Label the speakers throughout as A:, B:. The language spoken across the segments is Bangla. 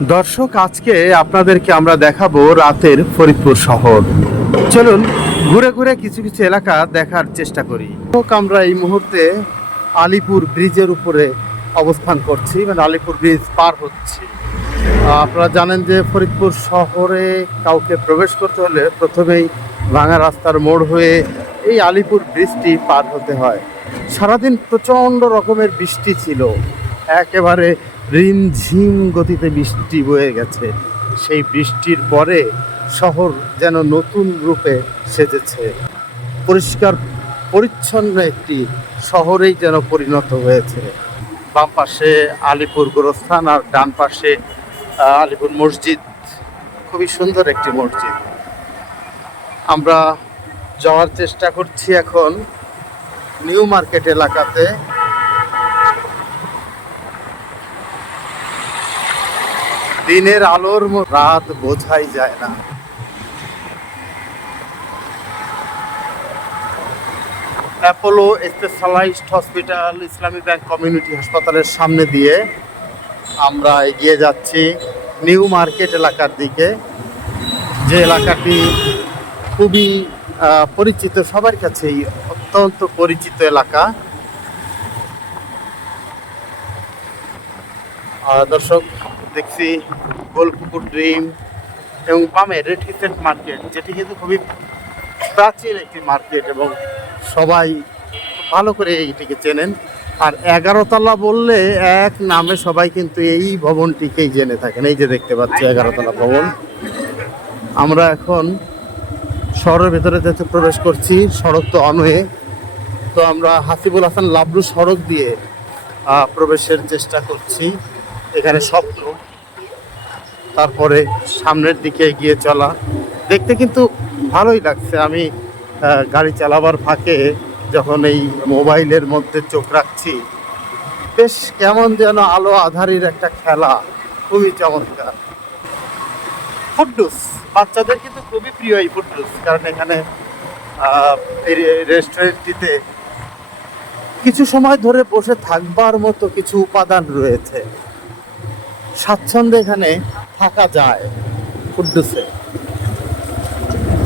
A: দর্শক, আজকে আপনাদেরকে আমরা দেখাবো রাতের ফরিদপুর শহর। চলুন, ঘুরে ঘুরে কিছু কিছু এলাকা দেখার চেষ্টা করি। আমরা এই মুহূর্তে আলিপুর ব্রিজের উপরে অবস্থান করছি মানে আলিপুর ব্রিজ পার হচ্ছি। আপনারা জানেন যে ফরিদপুর শহরে কাউকে প্রবেশ করতে হলে প্রথমেই ভাঙা রাস্তার মোড় হয়ে এই আলিপুর ব্রিজটি পার হতে হয়। সারাদিন প্রচণ্ড রকমের বৃষ্টি ছিল। একেবারে রিমঝিম গতিতে বৃষ্টি বয়ে গেছে। সেই বৃষ্টির পরে শহর যেন নতুন রূপে সেজেছে। পরিষ্কার, পরিচ্ছন্ন একটি শহরেই যেন পরিণত হয়েছে। বাম পাশে আলিপুর গোরস্থান আর ডান পাশে আলিপুর মসজিদ। খুবই সুন্দর একটি মসজিদ। আমরা যাওয়ার চেষ্টা করছি এখন নিউ মার্কেট এলাকাতে। দিনের আলোর রাত বোঝাই যায় না। Apollo specialized hospital Islami bank community হাসপাতালের সামনে দিয়ে আমরা এগিয়ে যাচ্ছি নিউ মার্কেট এলাকার দিকে। যে এলাকাটি খুবই পরিচিত, সবার কাছেই অত্যন্ত পরিচিত এলাকা। দর্শক দেখছি গোলপুকুর ড্রিম এবং বামে রেড হিসেন্ট মার্কেট, যেটি কিন্তু খুবই প্রাচীন একটি মার্কেট এবং সবাই ভালো করে এইটিকে চেনেন। আর এগারোতলা বললে এক নামে সবাই কিন্তু এই ভবনটিকেই জেনে থাকেন। এই যে দেখতে পাচ্ছি এগারোতলা ভবন। আমরা এখন শহরের ভেতরে যেতে প্রবেশ করছি, সড়ক তো অনয়ে তো আমরা হাসিবুল হাসান লাবলু সড়ক দিয়ে প্রবেশের চেষ্টা করছি। এখানে স্বপ্ন তারপরে সামনের দিকে এগিয়ে চলা। দেখতে কিন্তু ভালোই লাগছে। আমি গাড়ি চালাবার ফাঁকে যখন এই মোবাইলের মধ্যে চোখ রাখছি, বেশ কেমন যেন আলো আধারির একটা খেলা। খুবই চমৎকার। ফুডুস বাচ্চাদের কিন্তু খুবই প্রিয় এই ফুডুস কারণ এখানে এই রেস্টুরেন্টটিতে কিছু সময় ধরে বসে থাকবার মতো কিছু উপাদান রয়েছে। স্বাচ্ছন্দ্যে এখানে থাকা যায় কুদ্দুসে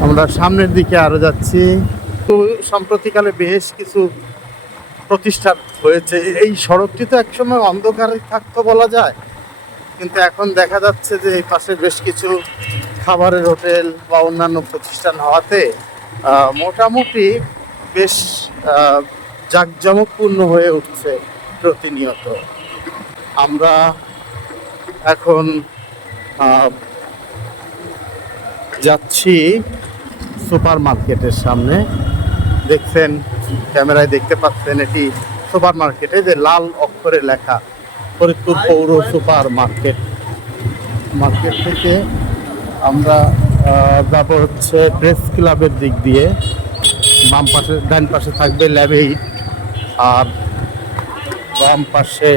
A: আমরা সামনের দিকে আরও যাচ্ছি। তো সম্প্রতিকালে বেশ কিছু প্রতিষ্ঠান হয়েছে। এই সড়কটি তো একসময় অন্ধকারে থাকতো বলা যায়। কিন্তু এখন দেখা যাচ্ছে যে এই পাশে বেশ কিছু খাবারের হোটেল বা অন্যান্য প্রতিষ্ঠান হওয়াতে মোটামুটি বেশ জাঁকজমকপূর্ণ হয়ে উঠছে প্রতিনিয়ত। আমরা এখন যাচ্ছি সুপার মার্কেটের সামনে। দেখছেন, ক্যামেরায় দেখতে পাচ্ছেন এটি সুপার মার্কেটে যে লাল অক্ষরে লেখা, ফরিদপুর পৌর সুপার মার্কেট মার্কেট থেকে আমরা যাব হচ্ছে প্রেস ক্লাবের দিক দিয়ে। বাম পাশে, ডান পাশে থাকবে ল্যাবেইট আর বাম পাশে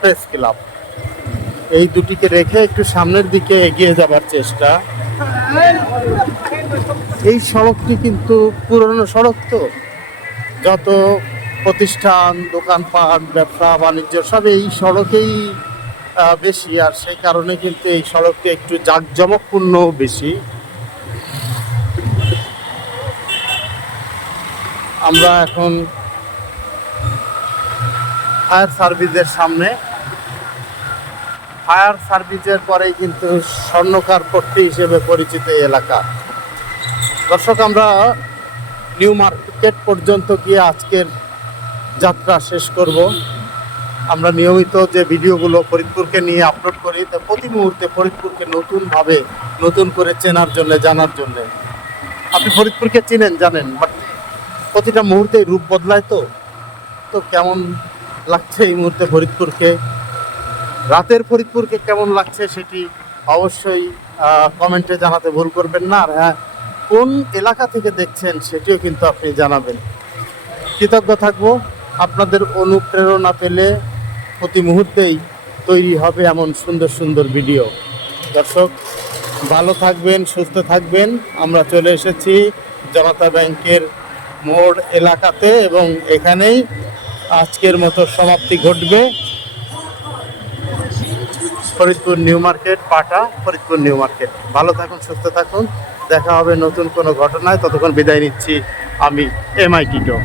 A: প্রেস ক্লাব। এই দুটিকে রেখে একটু সামনের দিকে এগিয়ে যাবার চেষ্টা। এই সড়কটি কিন্তু পুরনো সড়ক তো। যত প্রতিষ্ঠান, দোকানপাট, ব্যবসা, বাণিজ্য, সব এই সড়কেই বেশি। আর সেই কারণে কিন্তু এই সড়কটি একটু জাঁকজমকপূর্ণ বেশি। আমরা এখন ফায়ার সার্ভিসের সামনে ফায়ার সার্ভিসের পরেই কিন্তু স্বর্ণকার পট্টি হিসেবে পরিচিত এলাকা। দর্শক, আমরা নিউ মার্কেট পর্যন্ত গিয়ে আজকের যাত্রা শেষ করব। আমরা নিয়মিত যে ভিডিওগুলো ফরিদপুরকে নিয়ে আপলোড করি, তা প্রতি মুহূর্তে ফরিদপুরকে নতুনভাবে নতুন করে চেনার জন্য, জানার জন্য। আপনি ফরিদপুরকে চিনেন, জানেন বাট প্রতিটা মুহূর্তে রূপ বদলায় তো। তো কেমন লাগছে এই মুহূর্তে ফরিদপুরকে? রাতের ফরিদপুরকে কেমন লাগছে সেটি অবশ্যই কমেন্টে জানাতে ভুল করবেন না। আর হ্যাঁ কোন এলাকা থেকে দেখছেন সেটিও কিন্তু আপনি জানাবেন। কৃতজ্ঞ থাকব। আপনাদের অনুপ্রেরণা পেলে প্রতি মুহূর্তেই তৈরি হবে এমন সুন্দর সুন্দর ভিডিও। দর্শক, ভালো থাকবেন, সুস্থ থাকবেন। আমরা চলে এসেছি জনতা ব্যাংকের মোড় এলাকাতে এবং এখানেই আজকের মতো সমাপ্তি ঘটবে। ফরিদপুর নিউ মার্কেট, পাটা, ফরিদপুর নিউ মার্কেট। ভালো থাকুন, সুস্থ থাকুন। দেখা হবে নতুন কোনো ঘটনায়। ততক্ষণ বিদায় নিচ্ছি আমি এমআইটি টিটো।